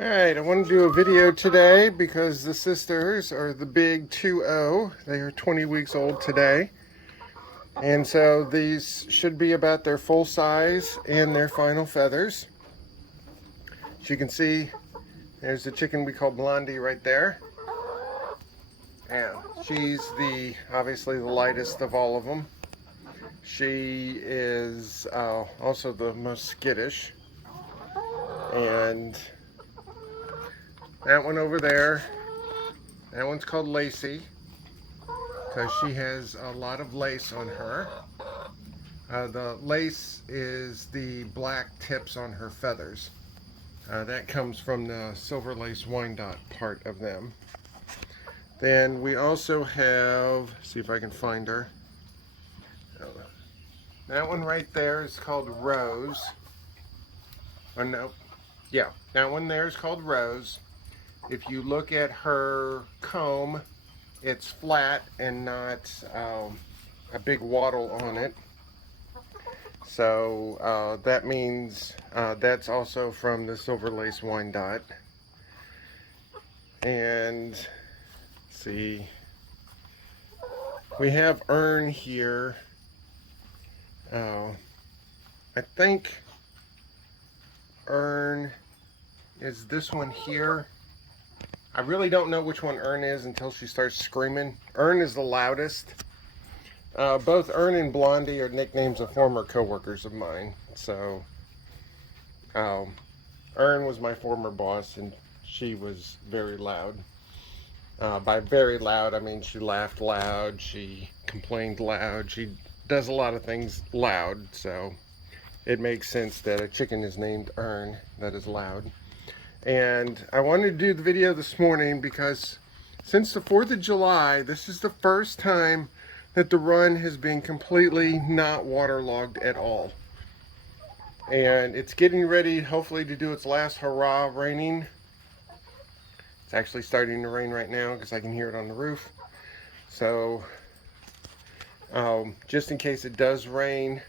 Alright, I want to do a video today because the sisters are the big 2-0. They are 20 weeks old today. And so these should be about their full size and their final feathers. As you can see, there's the chicken we call Blondie right there. And she's obviously the lightest of all of them. She is also the most skittish. And that one over there, that one's called Lacey because she has a lot of lace on her. The lace is the black tips on her feathers. That comes from the silver lace Wyandotte part of them. Then we also have, see if I can find her. That one right there is called Rose. Oh no, yeah, that one there is called Rose. If you look at her comb, it's flat and not a big wattle on it. So that means that's also from the silver lace Wyandotte. And let's see, we have Earn here. I think Earn is this one here. I really don't know which one Earn is until she starts screaming. Earn is the loudest. Both Earn and Blondie are nicknames of former co-workers of mine. So, Earn was my former boss and she was very loud. By very loud, I mean she laughed loud, she complained loud, she does a lot of things loud. So, it makes sense that a chicken is named Earn that is loud. And I wanted to do the video this morning because since the 4th of July, this is the first time that the run has been completely not waterlogged at all. And it's getting ready, hopefully, to do its last hurrah raining. It's actually starting to rain right now because I can hear it on the roof. So, just in case it does rain,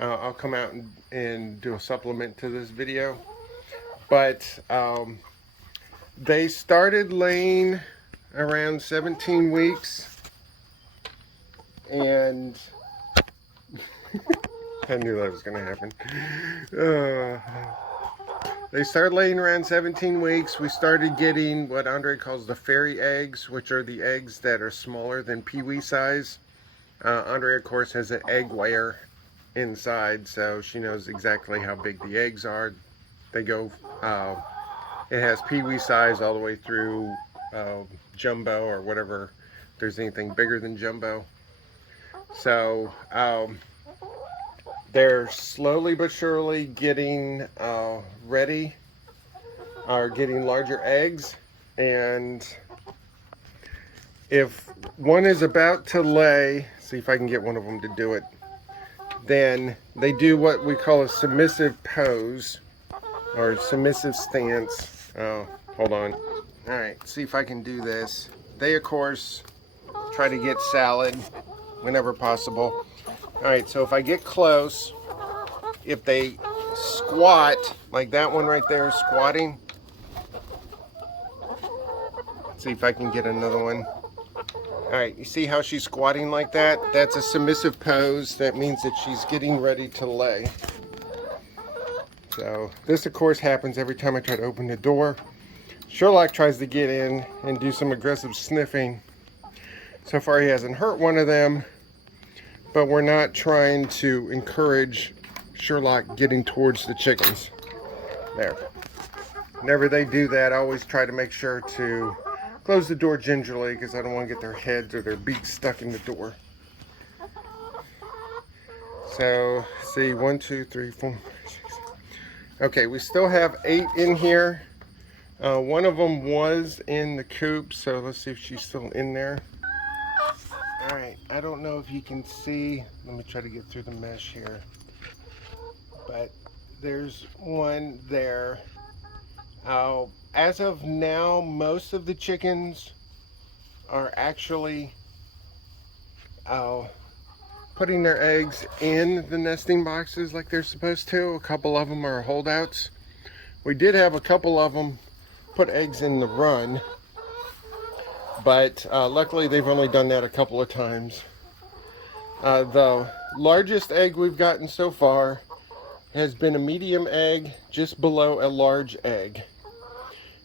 I'll come out and do a supplement to this video. But they started laying around 17 weeks, and I knew that was going to happen. They started laying around 17 weeks. We started getting what Andre calls the fairy eggs, which are the eggs that are smaller than peewee size. Andre, of course, has an egg weigher inside, so she knows exactly how big the eggs are. They go, it has peewee size all the way through jumbo or whatever, if there's anything bigger than jumbo. So they're slowly but surely getting ready, or getting larger eggs. And if one is about to lay, see if I can get one of them to do it, then they do what we call a submissive pose. Or submissive stance. Oh, hold on. Alright, see if I can do this. They, of course, try to get salad whenever possible. Alright, so if I get close, if they squat, like that one right there is squatting. Let's see if I can get another one. Alright, you see how she's squatting like that? That's a submissive pose. That means that she's getting ready to lay. So this, of course, happens every time I try to open the door. Sherlock tries to get in and do some aggressive sniffing. So far he hasn't hurt one of them, but we're not trying to encourage Sherlock getting towards the chickens. There. Whenever they do that, I always try to make sure to close the door gingerly because I don't want to get their heads or their beaks stuck in the door. So, see, 1, 2, 3, 4, 5, 6. Okay, we still have 8 in here. One of them was in the coop, so let's see if she's still in there. Alright, I don't know if you can see. Let me try to get through the mesh here. But there's one there. As of now, most of the chickens are actually putting their eggs in the nesting boxes like they're supposed to. A couple of them are holdouts, We did have a couple of them put eggs in the run, but luckily they've only done that a couple of times. The largest egg we've gotten so far has been a medium egg just below a large egg.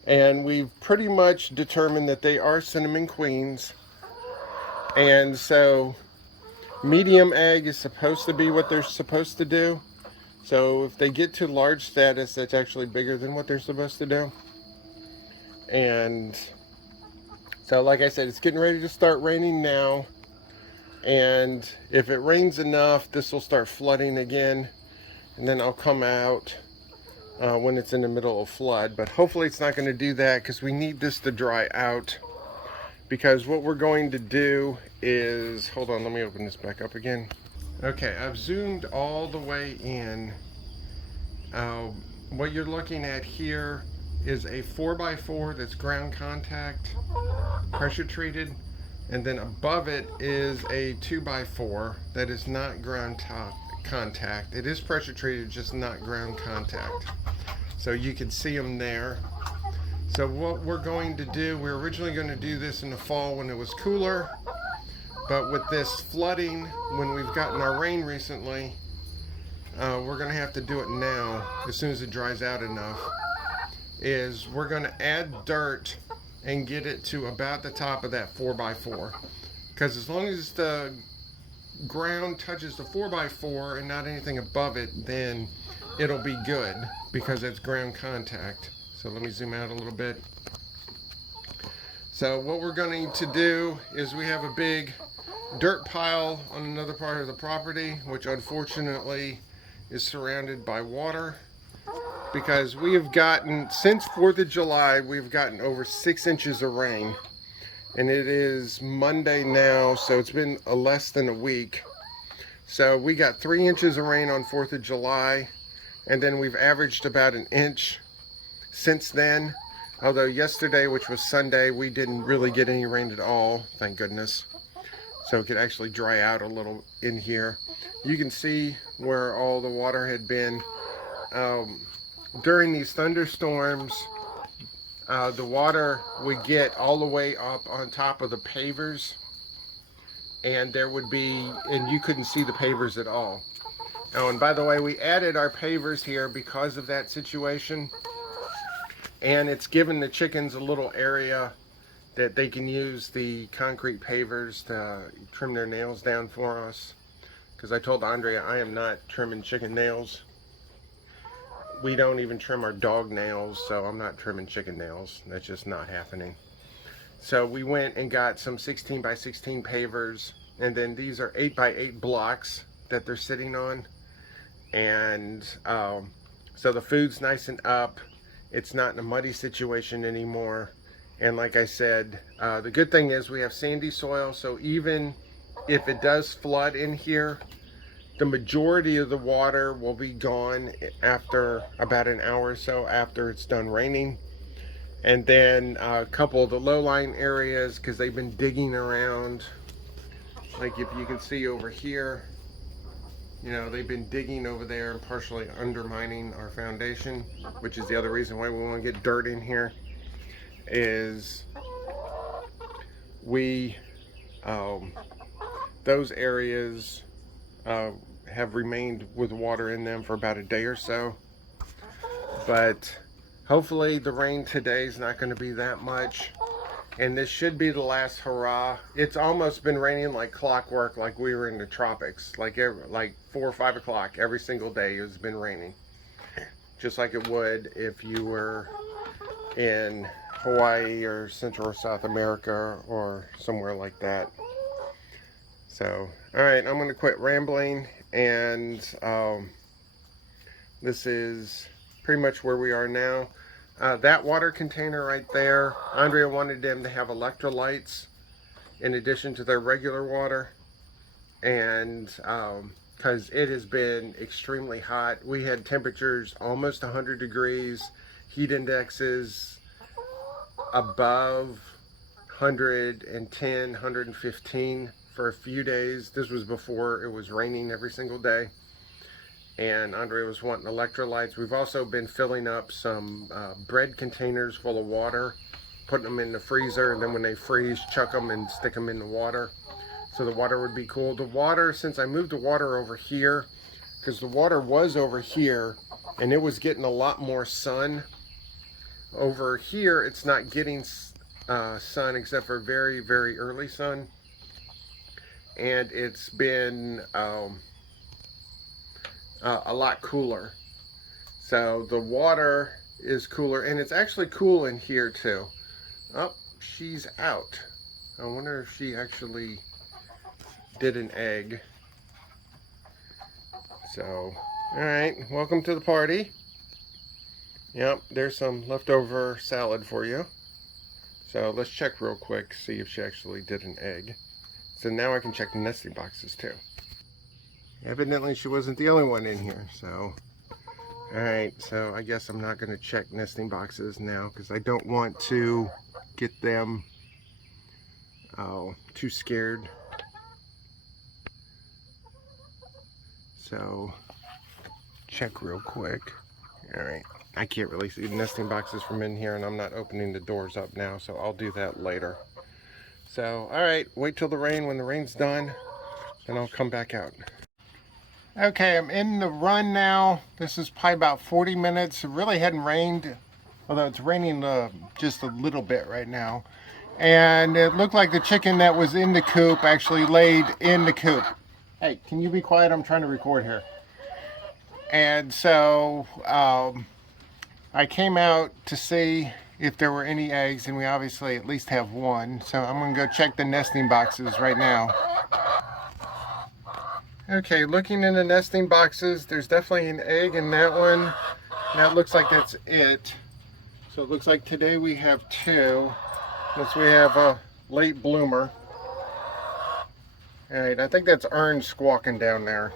And we've pretty much determined that they are cinnamon queens. And so medium egg is supposed to be what they're supposed to do. So if they get to large status, that's actually bigger than what they're supposed to do. And so like I said, it's getting ready to start raining now. And if it rains enough, this will start flooding again. And then I'll come out when it's in the middle of flood. But hopefully it's not going to do that, because we need this to dry out. Because what we're going to do is, hold on, let me open this back up again. Okay, I've zoomed all the way in. What you're looking at here is a 4x4 that's ground contact, pressure treated, and then above it is a 2x4 that is not ground contact. It is pressure treated, just not ground contact. So you can see them there. So what we're going to do, we're originally going to do this in the fall when it was cooler, but with this flooding, when we've gotten our rain recently, we're going to have to do it now as soon as it dries out enough. Is we're going to add dirt and get it to about the top of that 4x4, because as long as the ground touches the 4x4 and not anything above it, then it'll be good, because it's ground contact. So let me zoom out a little bit. So what we're going to do is, we have a big dirt pile on another part of the property, which unfortunately is surrounded by water, because we have gotten, since 4th of July, we've gotten over 6 inches of rain. And it is Monday now, so it's been less than a week. So we got 3 inches of rain on 4th of July, and then we've averaged about an inch since then. Although yesterday, which was Sunday, we didn't really get any rain at all, thank goodness. So it could actually dry out a little in here. You can see where all the water had been. During these thunderstorms, the water would get all the way up on top of the pavers, and there would be, and you couldn't see the pavers at all. Oh, and by the way, we added our pavers here because of that situation, and it's given the chickens a little area that they can use the concrete pavers to trim their nails down for us. Because I told Andrea I am not trimming chicken nails. We don't even trim our dog nails, so I'm not trimming chicken nails. That's just not happening. So we went and got some 16x16 pavers, and then these are 8x8 blocks that they're sitting on. And so the food's nice and up. It's not in a muddy situation anymore. And like I said, the good thing is we have sandy soil, so even if it does flood in here, the majority of the water will be gone after about an hour or so after it's done raining. And then a couple of the low-lying areas, because they've been digging around, like if you can see over here, you know, they've been digging over there and partially undermining our foundation, which is the other reason why we want to get dirt in here, is those areas have remained with water in them for about a day or so. But hopefully the rain today is not going to be that much, and this should be the last hurrah. It's almost been raining like clockwork, like we were in the tropics, like 4 or 5 o'clock every single day it's been raining, just like it would if you were in Hawaii or Central or South America or somewhere like that. So, alright, I'm going to quit rambling, and this is pretty much where we are now. That water container right there, Andrea wanted them to have electrolytes in addition to their regular water, and because it has been extremely hot. We had temperatures almost 100 degrees, heat indexes above 110, 115 for a few days. This was before it was raining every single day. and Andrea was wanting electrolytes. We've also been filling up some bread containers full of water, putting them in the freezer, and then when they freeze, chuck them and stick them in the water so the water would be cool. The water, since I moved the water over here, because the water was over here and it was getting a lot more sun. Over here, it's not getting sun except for very, very early sun. And it's been a lot cooler. So the water is cooler, and it's actually cool in here too. Oh, she's out. I wonder if she actually did an egg. So, alright, welcome to the party. Yep, there's some leftover salad for you. So let's check real quick, see if she actually did an egg. So now I can check the nesting boxes too. Evidently she wasn't the only one in here, so. Alright, so I guess I'm not going to check nesting boxes now because I don't want to get them too scared. So, check real quick. Alright, I can't really see the nesting boxes from in here, and I'm not opening the doors up now, so I'll do that later. So, alright, wait till the rain. When the rain's done, then I'll come back out. Okay, I'm in the run now. This is probably about 40 minutes. It really hadn't rained, although it's raining just a little bit right now. And it looked like the chicken that was in the coop actually laid in the coop. Hey, can you be quiet? I'm trying to record here. And so I came out to see if there were any eggs, and we obviously at least have one. So I'm going to go check the nesting boxes right now. Okay, looking in the nesting boxes, there's definitely an egg in that one. That looks like that's it. So it looks like today we have two. Unless we have a late bloomer. Alright, I think that's Ern squawking down there.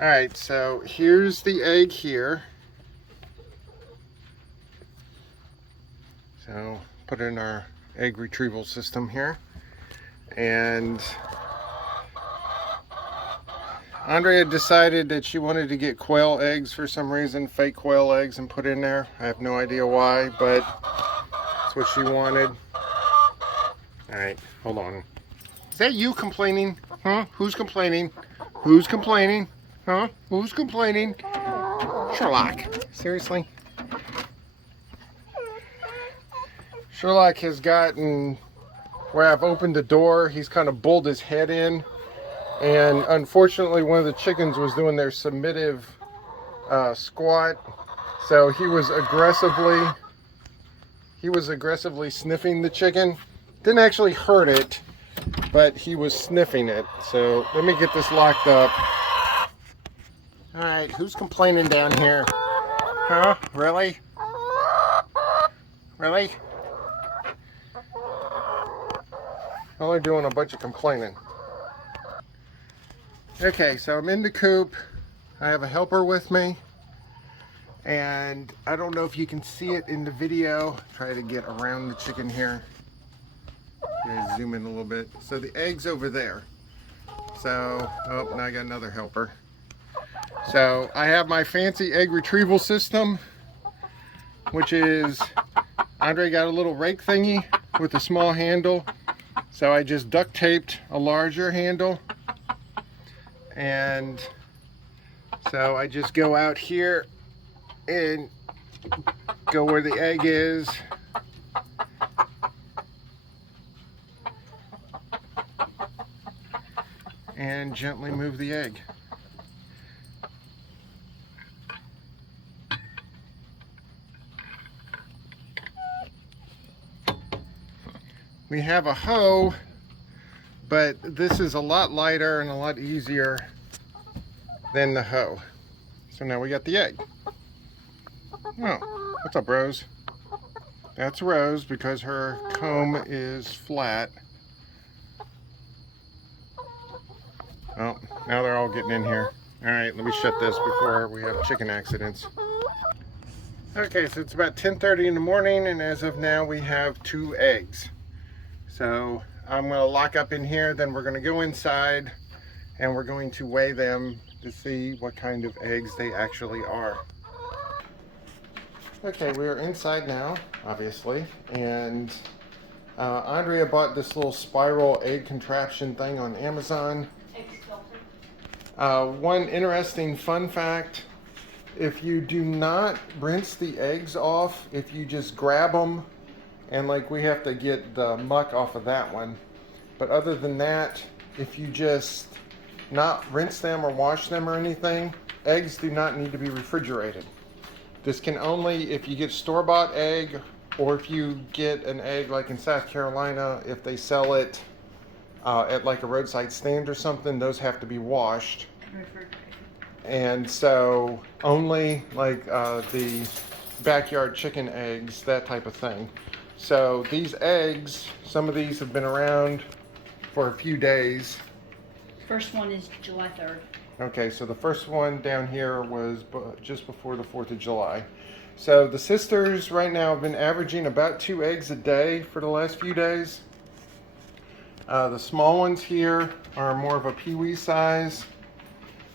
Alright, so here's the egg here. So, put it in our egg retrieval system here. And Andrea decided that she wanted to get quail eggs for some reason, fake quail eggs, and put in there. I have no idea why, but that's what she wanted. Alright, hold on. Is that you complaining? Huh? Who's complaining? Who's complaining? Huh? Who's complaining? Sherlock. Seriously? Sherlock has gotten where I've opened the door. He's kind of bulled his head in. And unfortunately, one of the chickens was doing their submissive squat. So he was aggressively sniffing the chicken. Didn't actually hurt it, but he was sniffing it. So let me get this locked up. Alright, who's complaining down here? Huh? Really? Really? Only doing a bunch of complaining. Okay, so I'm in the coop. I have a helper with me. And I don't know if you can see it in the video. Try to get around the chicken here. Zoom in a little bit. So the egg's over there. So, oh, now I got another helper. So I have my fancy egg retrieval system, which is, Andre got a little rake thingy with a small handle. So I just duct taped a larger handle. And so I just go out here and go where the egg is. And gently move the egg. We have a hoe, but this is a lot lighter and a lot easier than the hoe. So now we got the egg. Oh, what's up, Rose? That's Rose because her comb is flat. Oh, now they're all getting in here. Alright, let me shut this before we have chicken accidents. Okay, so it's about 10:30 in the morning, and as of now we have 2 eggs. So I'm going to lock up in here, then we're going to go inside and we're going to weigh them to see what kind of eggs they actually are. Okay, we are inside now, obviously, and Andrea bought this little spiral egg contraption thing on Amazon. One interesting fun fact, if you do not rinse the eggs off, if you just grab them, and like we have to get the muck off of that one, but other than that, if you just not rinse them or wash them or anything, eggs do not need to be refrigerated. This can only, if you get store-bought egg, or if you get an egg like in South Carolina, if they sell it at like a roadside stand or something, those have to be washed. And so only like the backyard chicken eggs, that type of thing. So these eggs, some of these have been around for a few days. First one is July 3rd. Okay, so the first one down here was just before the 4th of July. So the sisters right now have been averaging about 2 eggs a day for the last few days. The small ones here are more of a peewee size.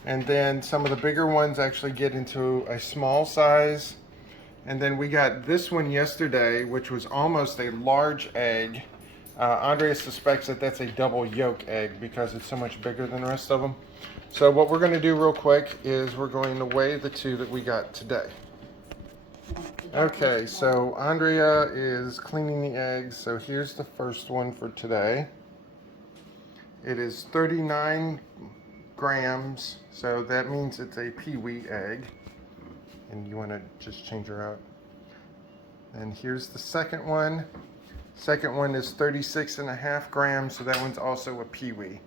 And then some of the bigger ones actually get into a small size. And then we got this one yesterday, which was almost a large egg. Andrea suspects that that's a double yolk egg because it's so much bigger than the rest of them. So what we're going to do real quick is we're going to weigh the 2 that we got today. Okay, so Andrea is cleaning the eggs. So here's the first one for today. It is 39 grams, so that means it's a peewee egg. And you want to just change her out. And here's the second one. Second one is 36.5 grams, so that one's also a peewee.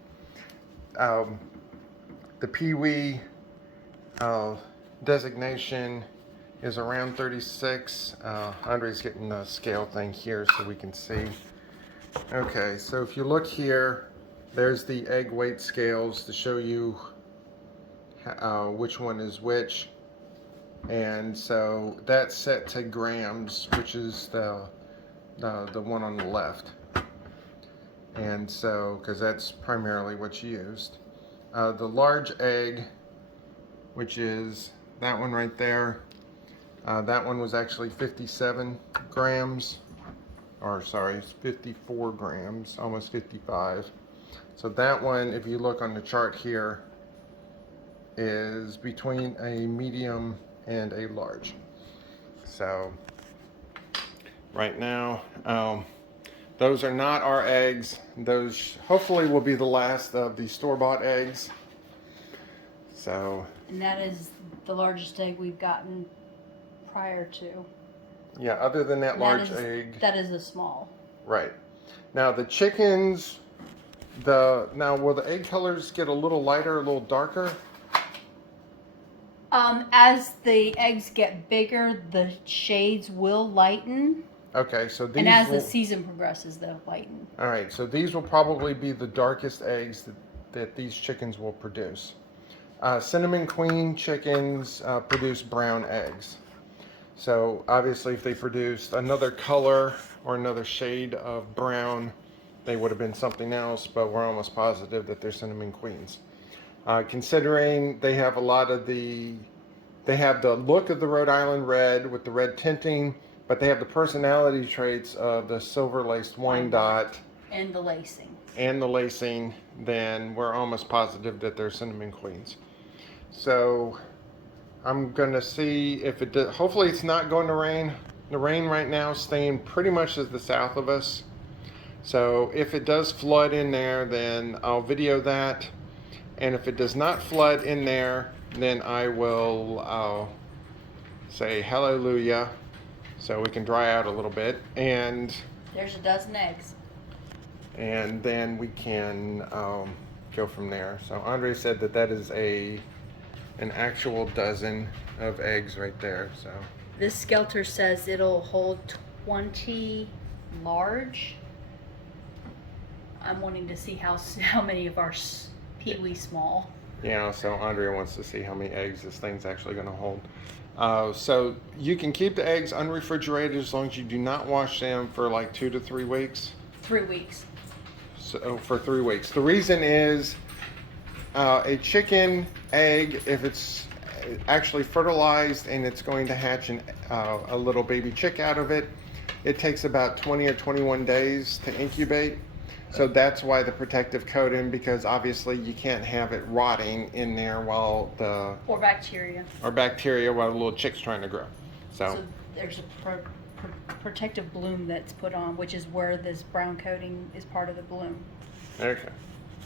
The peewee designation is around 36. Andre's getting the scale thing here so we can see. Okay, so if you look here, there's the egg weight scales to show you which one is which. And so that's set to grams, which is the one on the left. And so, because that's primarily what's used. The large egg, which is that one right there, that one was actually 57 grams, or sorry, it's 54 grams, almost 55. So that one, if you look on the chart here, is between a medium and a large. So right now, those are not our eggs. Those hopefully will be the last of the store-bought eggs. So. And that is the largest egg we've gotten prior to. Yeah, other than that large egg. That is a small. Right. Now the chickens, now will the egg colors get a little lighter, a little darker? As the eggs get bigger, the shades will lighten. Okay, so these. And as the season progresses, they'll lighten. All right, so these will probably be the darkest eggs that these chickens will produce. Cinnamon Queen chickens produce brown eggs. So obviously if they produced another color or another shade of brown, they would have been something else, but we're almost positive that they're Cinnamon Queens. Considering they have a lot of they have the look of the Rhode Island Red with the red tinting, but they have the personality traits of the silver-laced Wyandotte. And the lacing. And the lacing, then we're almost positive that they're Cinnamon Queens. So I'm going to see if it does. Hopefully it's not going to rain. The rain right now is staying pretty much to the south of us. So if it does flood in there, then I'll video that. And if it does not flood in there, then I'll say hallelujah so we can dry out a little bit. And there's a dozen eggs. And then we can go from there. So Andre said that is an actual dozen of eggs right there. So this Skelter says it'll hold 20 large. I'm wanting to see how many of our peewee small. Yeah, so Andrea wants to see how many eggs this thing's actually going to hold. So you can keep the eggs unrefrigerated as long as you do not wash them for like 2 to 3 weeks. 3 weeks. So for 3 weeks. The reason is a chicken egg, if it's actually fertilized and it's going to hatch a little baby chick out of it, it takes about 20 or 21 days to incubate. So that's why the protective coating, because obviously you can't have it rotting in there while Or bacteria. while the little chick's trying to grow. So there's a protective bloom that's put on, which is where this brown coating is part of the bloom. Okay.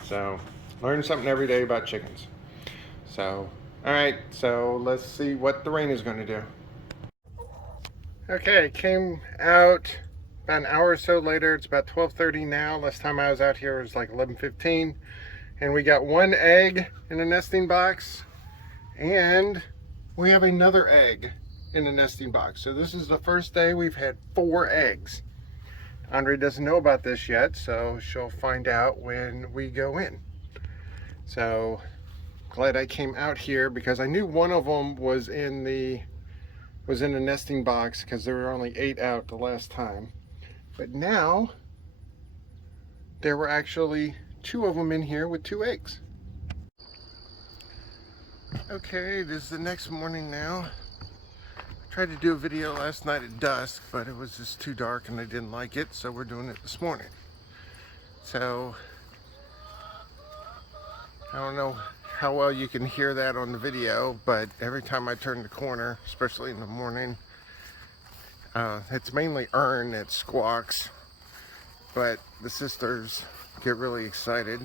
So learn something every day about chickens. So, all right. So let's see what the rain is going to do. Okay, it came out about an hour or so later. It's about 12:30 now. Last time I was out here it was like 11:15. And we got one egg in a nesting box. And we have another egg in the nesting box. So this is the first day we've had 4 eggs. Andre doesn't know about this yet, so she'll find out when we go in. So glad I came out here because I knew one of them was in the nesting box because there were only 8 out the last time. But now there were actually 2 of them in here with 2 eggs. Okay, it is the next morning now. I tried to do a video last night at dusk, but it was just too dark and I didn't like it, so we're doing it this morning. So I don't know how well you can hear that on the video, but every time I turn the corner, especially in the morning, it's mainly Ern that squawks, but the sisters get really excited.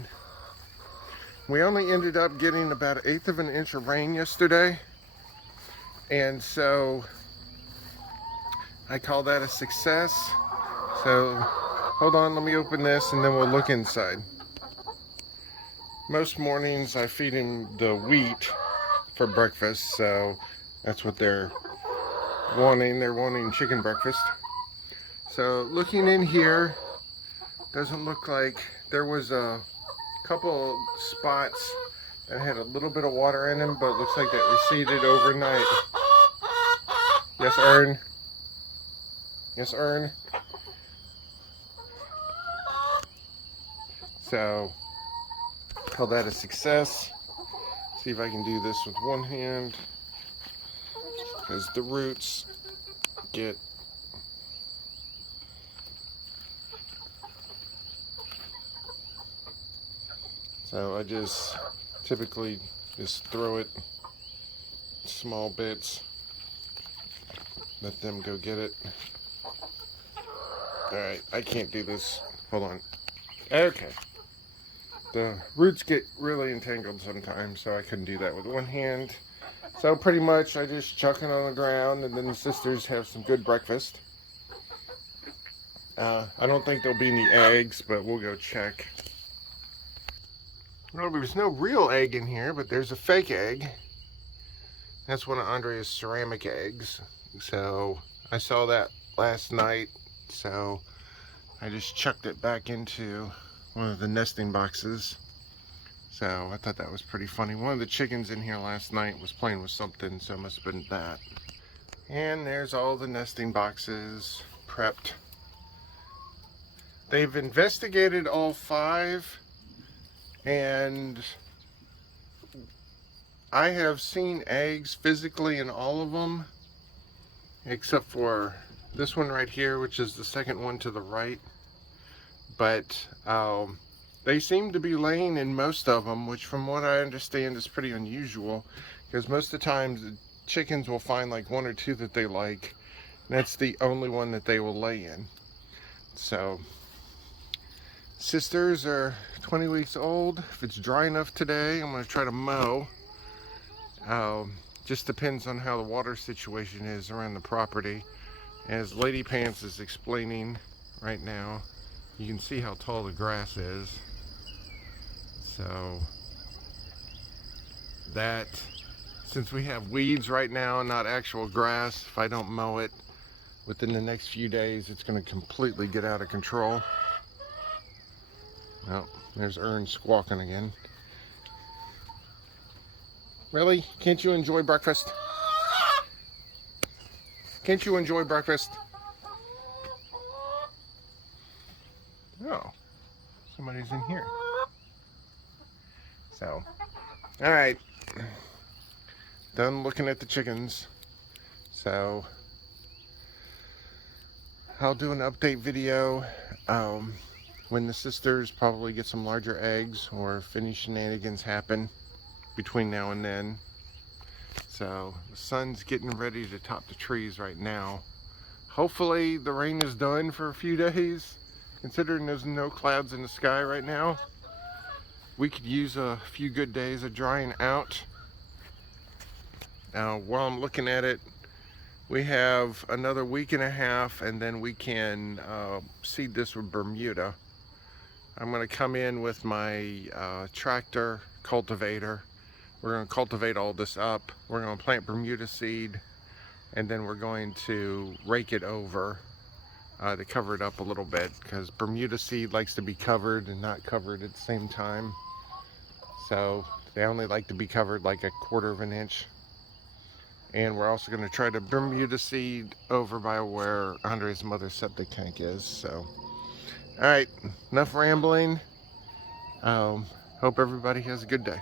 We only ended up getting about 1/8 of an inch of rain yesterday, and so I call that a success. So hold on, let me open this and then we'll look inside. Most mornings I feed him the wheat for breakfast, so that's what they're wanting. They're wanting chicken breakfast. So looking in here, doesn't look like there was a couple spots that had a little bit of water in them, but it looks like that receded overnight. Yes, Ern. Yes, Ern. So call that a success. See if I can do this with one hand, because the roots get so I just typically just throw it small bits, let them go get it. Alright, I can't do this. Hold on. Okay. The roots get really entangled sometimes, so I couldn't do that with one hand. So pretty much I just chuck it on the ground and then the sisters have some good breakfast. I don't think there'll be any eggs, but we'll go check. Well, there's no real egg in here, but there's a fake egg. That's one of Andrea's ceramic eggs. So I saw that last night, so I just chucked it back into one of the nesting boxes. So I thought that was pretty funny. One of the chickens in here last night was playing with something, so it must have been that. And there's all the nesting boxes prepped. They've investigated all 5, and I have seen eggs physically in all of them, except for this one right here, which is the second one to the right. But they seem to be laying in most of them, which from what I understand is pretty unusual, because most of the time the chickens will find like 1 or 2 that they like, and that's the only one that they will lay in. So sisters are 20 weeks old. If it's dry enough today, I'm going to try to mow. Just depends on how the water situation is around the property. As Lady Pants is explaining right now, you can see how tall the grass is. So that, since we have weeds right now and not actual grass, if I don't mow it within the next few days, it's going to completely get out of control. Oh, there's Ern squawking again. Really? Can't you enjoy breakfast? Can't you enjoy breakfast? Oh, somebody's in here. So, All right. Done looking at the chickens. So I'll do an update video when the sisters probably get some larger eggs or if any shenanigans happen between now and then. So the sun's getting ready to top the trees right now. Hopefully the rain is done for a few days, considering there's no clouds in the sky right now. We could use a few good days of drying out. Now while I'm looking at it, we have another week and a half and then we can seed this with Bermuda. I'm going to come in with my tractor cultivator. We're going to cultivate all this up. We're going to plant Bermuda seed and then we're going to rake it over to cover it up a little bit, because Bermuda seed likes to be covered and not covered at the same time. So they only like to be covered like 1/4 of an inch. And we're also going to try to Bermuda seed over by where Andre's mother's septic tank is. So, all right, enough rambling. Hope everybody has a good day.